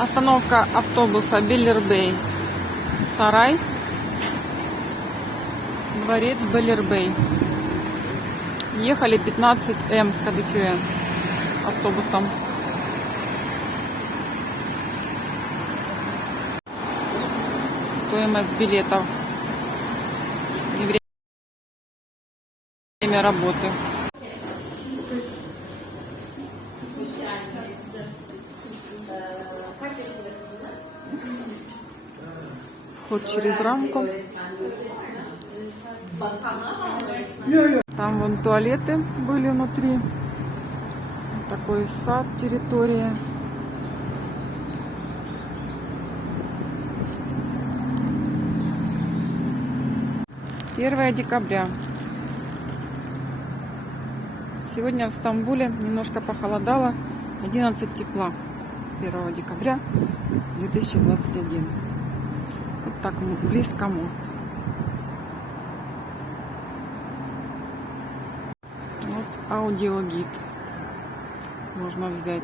Остановка автобуса Беллербей. Сарай. Дворец Беллербей. Ехали 15М с Кадыкюэ автобусом. Стоимость билетов и время работы. Вход через рамку. Там вон туалеты были внутри. Такой сад, территория. Первое декабря. Сегодня в Стамбуле немножко похолодало. 11 тепла. 1 декабря 2021. Вот так близко мост. Вот аудиогид можно взять.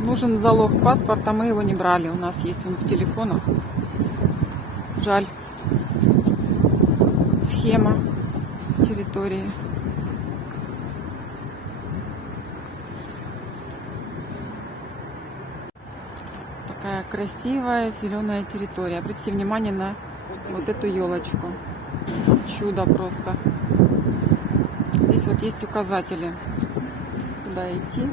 Нужен залог паспорта, мы его не брали. У нас есть он в телефонах. Жаль. Схема территории. Такая красивая зеленая территория. Обратите внимание на вот эту елочку. Чудо просто. Здесь вот есть указатели, куда идти.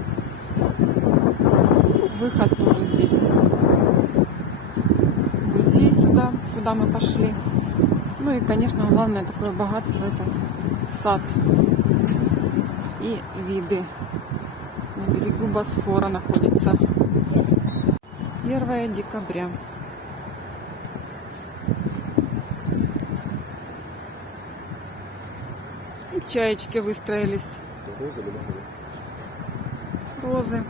Выход тоже здесь. Музей сюда, куда мы пошли. Ну и, конечно, главное такое богатство — это сад и виды. На берегу Босфора находится. 1 декабря. И чаечки выстроились. Розы.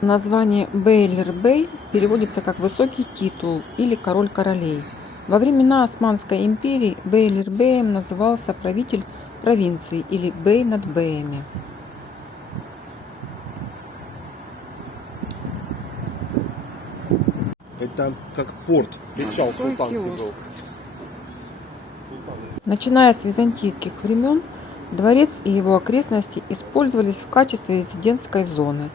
Название Бейлербей переводится как «высокий титул» или «король королей». Во времена Османской империи Бейлербеем назывался правитель провинции или бей над беями. Это как порт. Начиная с византийских времен, дворец и его окрестности использовались в качестве резидентской зоны.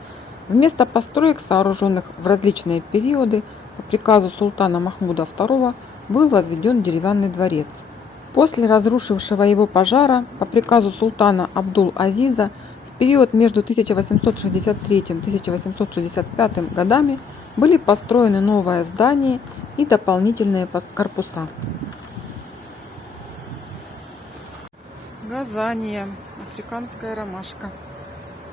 Вместо построек, сооруженных в различные периоды, по приказу султана Махмуда II был возведен деревянный дворец. После разрушившего его пожара, по приказу султана Абдул-Азиза, в период между 1863 и 1865 годами были построены новое здание и дополнительные корпуса. Газания, африканская ромашка.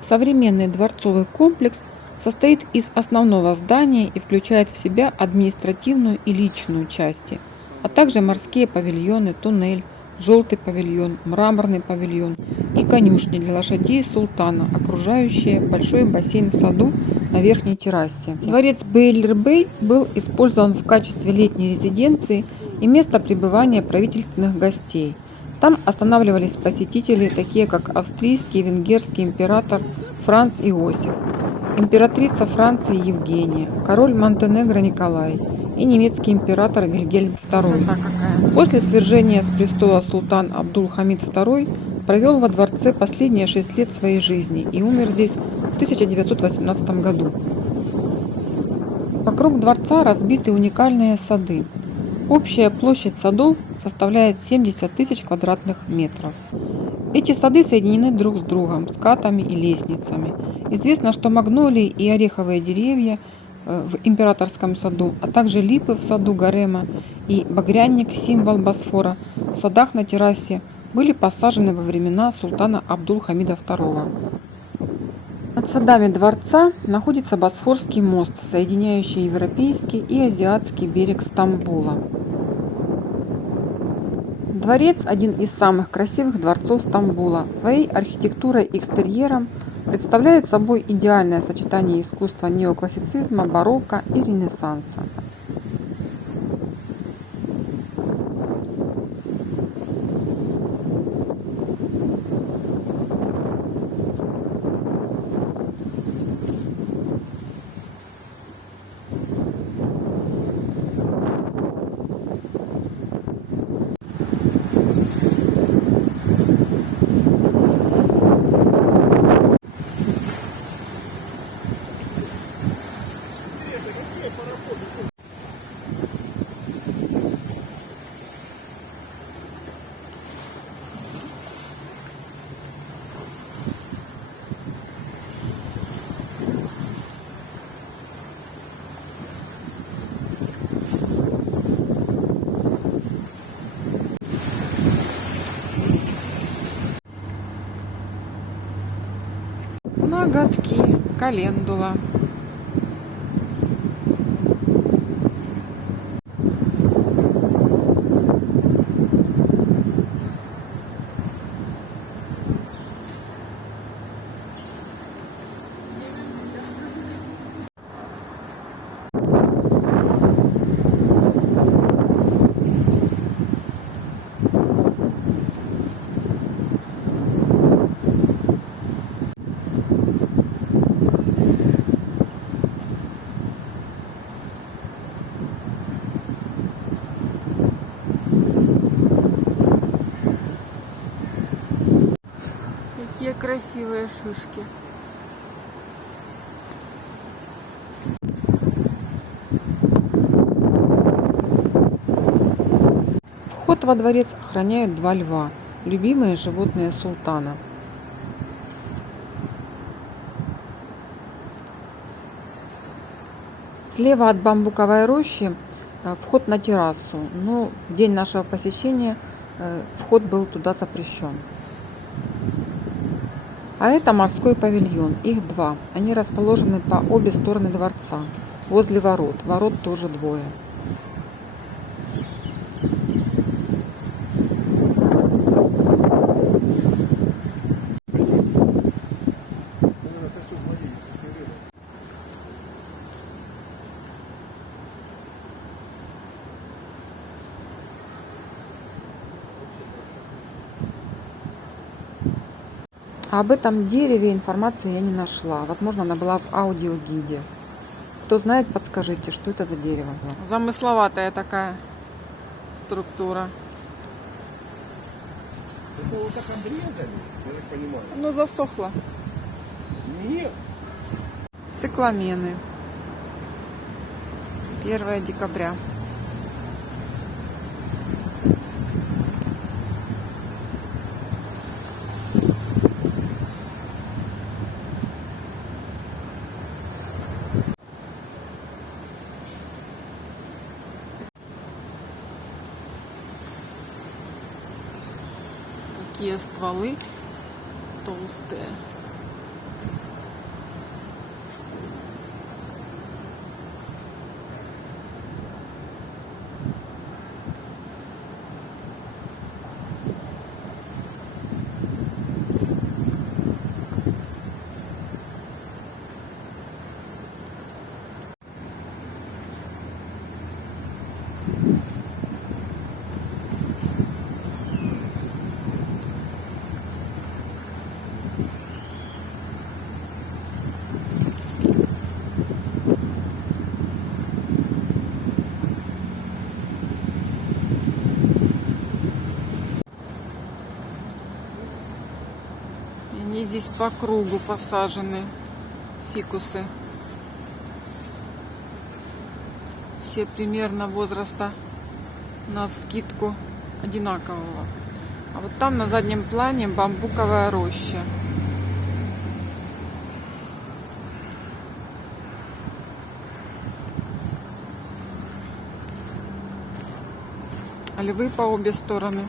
Современный дворцовый комплекс состоит из основного здания и включает в себя административную и личную части, а также морские павильоны, туннель, желтый павильон, мраморный павильон и конюшни для лошадей султана, окружающие большой бассейн в саду на верхней террасе. Дворец Бейлербей был использован в качестве летней резиденции и места пребывания правительственных гостей. Там останавливались посетители, такие как австрийский и венгерский император Франц Иосиф, императрица Франции Евгения, король Монтенегро Николай и немецкий император Вильгельм II. После свержения с престола султан Абдул-Хамид II провел во дворце последние 6 лет своей жизни и умер здесь в 1918 году. Вокруг дворца разбиты уникальные сады. Общая площадь садов составляет 70 тысяч квадратных метров. Эти сады соединены друг с другом скатами и лестницами. Известно, что магнолии и ореховые деревья в императорском саду, а также липы в саду гарема и багряник, символ Босфора, в садах на террасе были посажены во времена султана Абдул-Хамида II. Над садами дворца находится Босфорский мост, соединяющий европейский и азиатский берег Стамбула. Дворец – один из самых красивых дворцов Стамбула. Своей архитектурой и экстерьером представляет собой идеальное сочетание искусства неоклассицизма, барокко и ренессанса. Ноготки, календула. Какие красивые шишки. Вход во дворец охраняют 2 льва, любимые животные султана. Слева от бамбуковой рощи вход на террасу, но в день нашего посещения вход был туда запрещен. А это морской павильон, их 2. Они расположены по обе стороны дворца, возле ворот. Ворот тоже 2. Об этом дереве информации я не нашла. Возможно, она была в аудиогиде. Кто знает, подскажите, что это за дерево. Замысловатая такая структура. Это вот так обрезали, я так понимаю? Оно засохло. Нет. Цикламены. 1 декабря. Такие стволы толстые. Они здесь по кругу посажены, фикусы. Все примерно возраста навскидку одинакового. А вот там на заднем плане бамбуковая роща. А львы по обе стороны.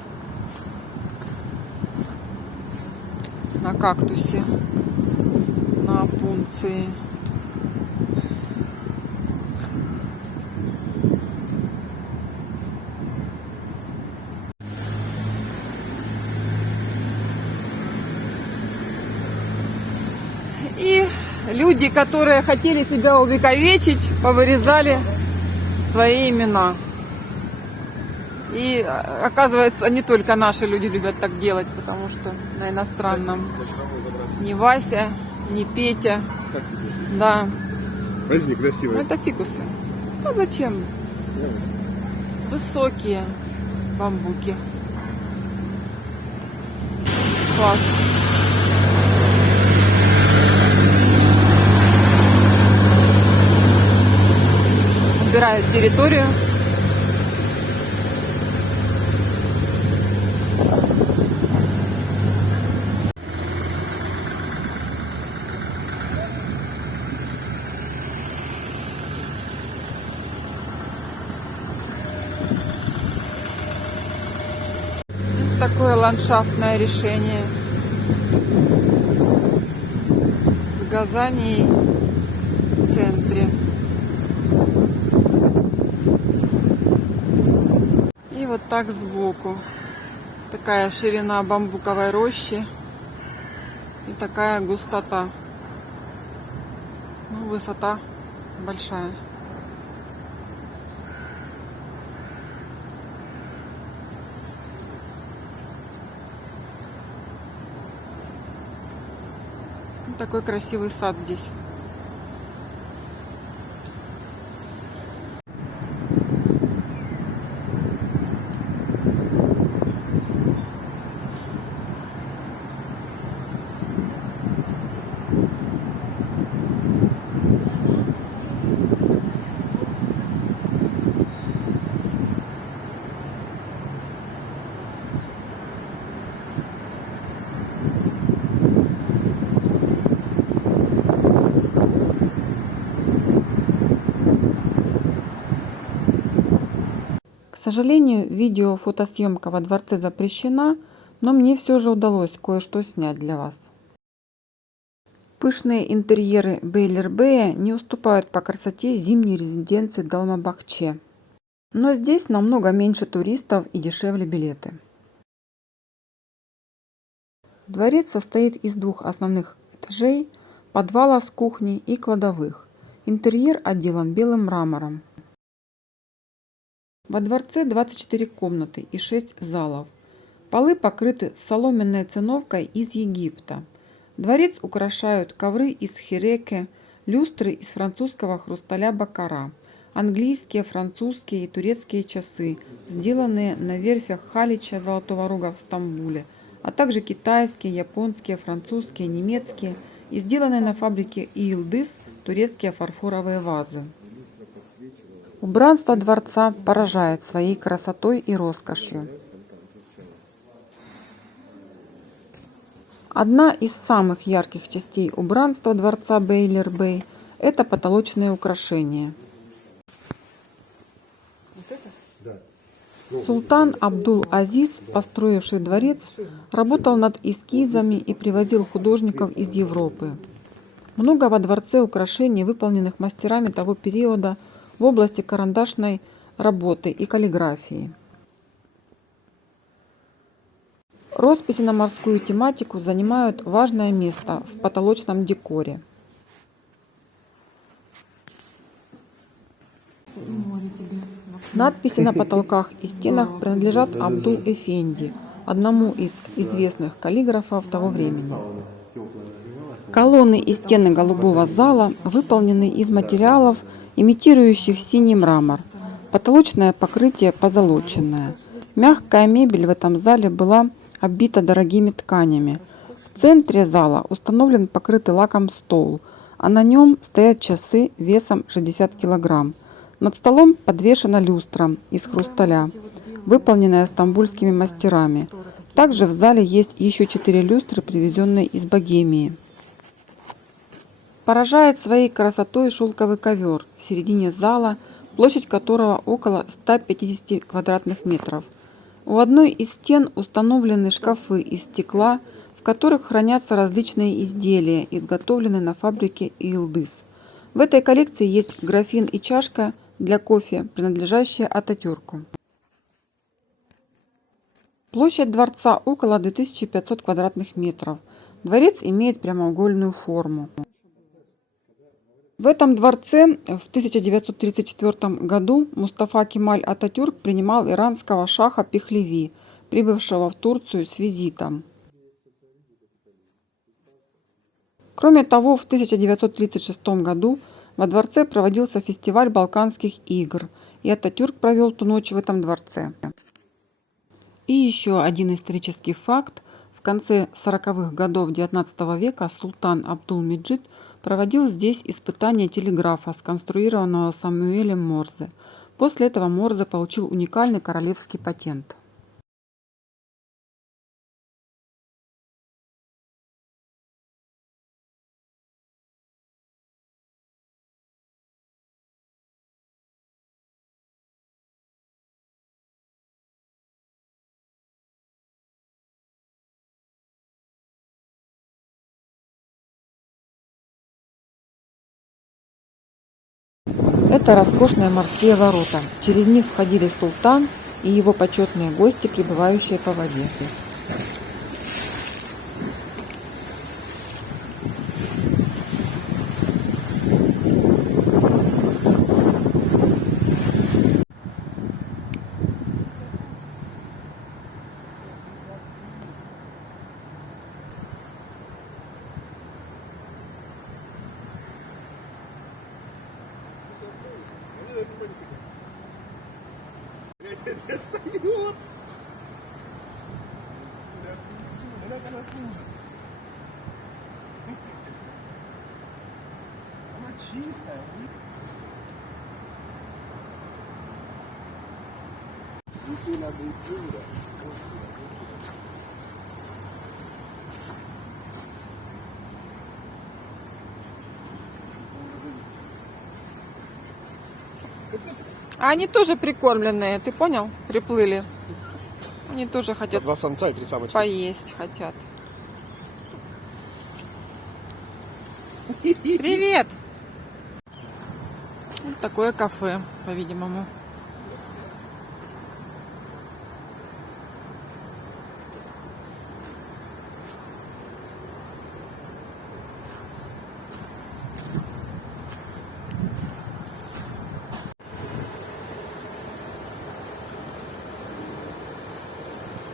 На кактусе, на опунции. И люди, которые хотели себя увековечить, повырезали свои имена. И оказывается, не только наши люди любят так делать, потому что на иностранном ни Вася, ни Петя. Да. Возьми, красивые. Это фикусы. А зачем? Высокие бамбуки. Класс. Убирают территорию. Такое ландшафтное решение. указаний в центре. И вот так сбоку. Такая ширина бамбуковой рощи и такая густота. Ну, высота большая. Вот такой красивый сад здесь. К сожалению, видео-фотосъемка во дворце запрещена, но мне все же удалось кое-что снять для вас. Пышные интерьеры Бейлербея не уступают по красоте зимней резиденции Долмабахче. Но здесь намного меньше туристов и дешевле билеты. Дворец состоит из двух основных этажей, подвала с кухней и кладовых. Интерьер отделан белым мрамором. Во дворце 24 комнаты и 6 залов. Полы покрыты соломенной циновкой из Египта. Дворец украшают ковры из хереке, люстры из французского хрусталя баккара, английские, французские и турецкие часы, сделанные на верфях Халича Золотого Рога в Стамбуле, а также китайские, японские, французские, немецкие и сделанные на фабрике Йылдыз турецкие фарфоровые вазы. Убранство дворца поражает своей красотой и роскошью. Одна из самых ярких частей убранства дворца Бейлербей – это потолочные украшения. Султан Абдул-Азиз, построивший дворец, работал над эскизами и привозил художников из Европы. Много во дворце украшений, выполненных мастерами того периода в области карандашной работы и каллиграфии. Росписи на морскую тематику занимают важное место в потолочном декоре. Надписи на потолках и стенах принадлежат Абдул-Эфенди, одному из известных каллиграфов того времени. Колонны и стены голубого зала выполнены из материалов, имитирующих синий мрамор. Потолочное покрытие позолоченное. Мягкая мебель в этом зале была оббита дорогими тканями. В центре зала установлен покрытый лаком стол, а на нем стоят часы весом 60 кг. Над столом подвешена люстра из хрусталя, выполненная стамбульскими мастерами. Также в зале есть еще 4 люстры, привезенные из Богемии. Поражает своей красотой шелковый ковер в середине зала, площадь которого около 150 квадратных метров. У одной из стен установлены шкафы из стекла, в которых хранятся различные изделия, изготовленные на фабрике Йылдыз. В этой коллекции есть графин и чашка для кофе, принадлежащие Ататюрку. Площадь дворца около 2500 квадратных метров. Дворец имеет прямоугольную форму. В этом дворце в 1934 году Мустафа Кемаль Ататюрк принимал иранского шаха Пехлеви, прибывшего в Турцию с визитом. Кроме того, в 1936 году во дворце проводился фестиваль Балканских игр, и Ататюрк провел ту ночь в этом дворце. И еще один исторический факт. В конце 40-х годов XIX века султан Абдул-Меджид проводил здесь испытания телеграфа, сконструированного Самуэлем Морзе. После этого Морзе получил уникальный королевский патент. Это роскошные морские ворота. Через них входили султан и его почетные гости, прибывающие по воде. Достает. Она чистая. Слушай, надо идти, да. А они тоже прикормленные, ты понял? Приплыли. Они тоже хотят Два самца и 3 самочки. поесть, хотят. Привет! Вот такое кафе, по-видимому.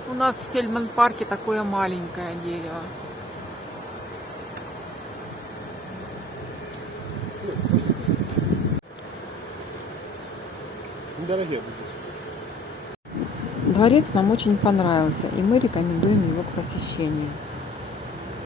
У нас в Фельдман-парке такое маленькое дерево. Недорогие будут. Дворец нам очень понравился, и мы рекомендуем его к посещению.